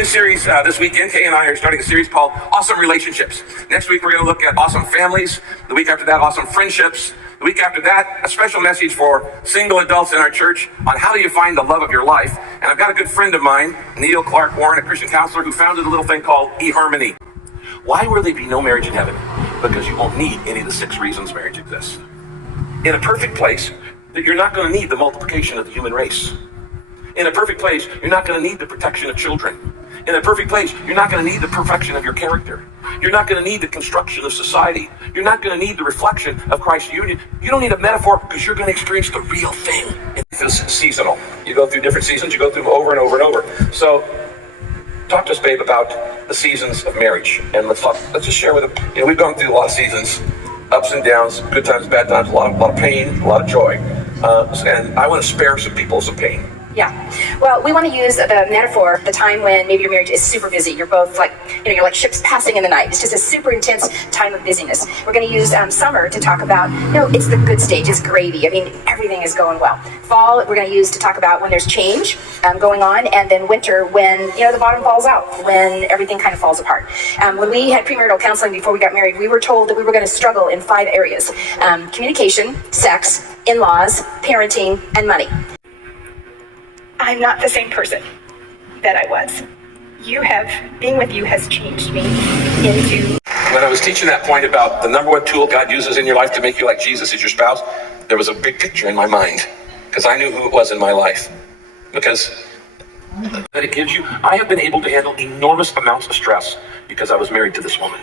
new series this weekend. Kay and I are starting a series called Awesome Relationships. Next week, we're going to look at awesome families. The week after that, awesome friendships. The week after that, a special message for single adults in our church on how do you find the love of your life. And I've got a good friend of mine, Neil Clark Warren, a Christian counselor, who founded a little thing called eHarmony. Why will there be no marriage in heaven? Because you won't need any of the 6 reasons marriage exists. In a perfect place, that you're not going to need the multiplication of the human race. In a perfect place, you're not going to need the protection of children. In a perfect place, you're not going to need the perfection of your character. You're not going to need the construction of society. You're not going to need the reflection of Christ's union. You don't need a metaphor because you're going to experience the real thing. It's seasonal. You go through different seasons. You go through them over and over and over. So, talk to us, babe, about the seasons of marriage. And let's just share with them. We've gone through a lot of seasons, ups and downs, good times, bad times, a lot of pain, a lot of joy. And I want to spare some people some pain. Yeah. Well, we want to use the metaphor, the time when maybe your marriage is super busy. You're both like, you're like ships passing in the night. It's just a super intense time of busyness. We're going to use summer to talk about, it's the good stage. It's gravy. I mean, everything is going well. Fall, we're going to use to talk about when there's change going on. And then winter, when, the bottom falls out, when everything kind of falls apart. When we had premarital counseling before we got married, we were told that we were going to struggle in 5 areas. Communication, sex, in-laws, parenting, and money. I'm not the same person that I was. Being with you has changed me into... When I was teaching that point about the number 1 tool God uses in your life to make you like Jesus is your spouse, there was a big picture in my mind because I knew who it was in my life. Because that it gives you, I have been able to handle enormous amounts of stress because I was married to this woman.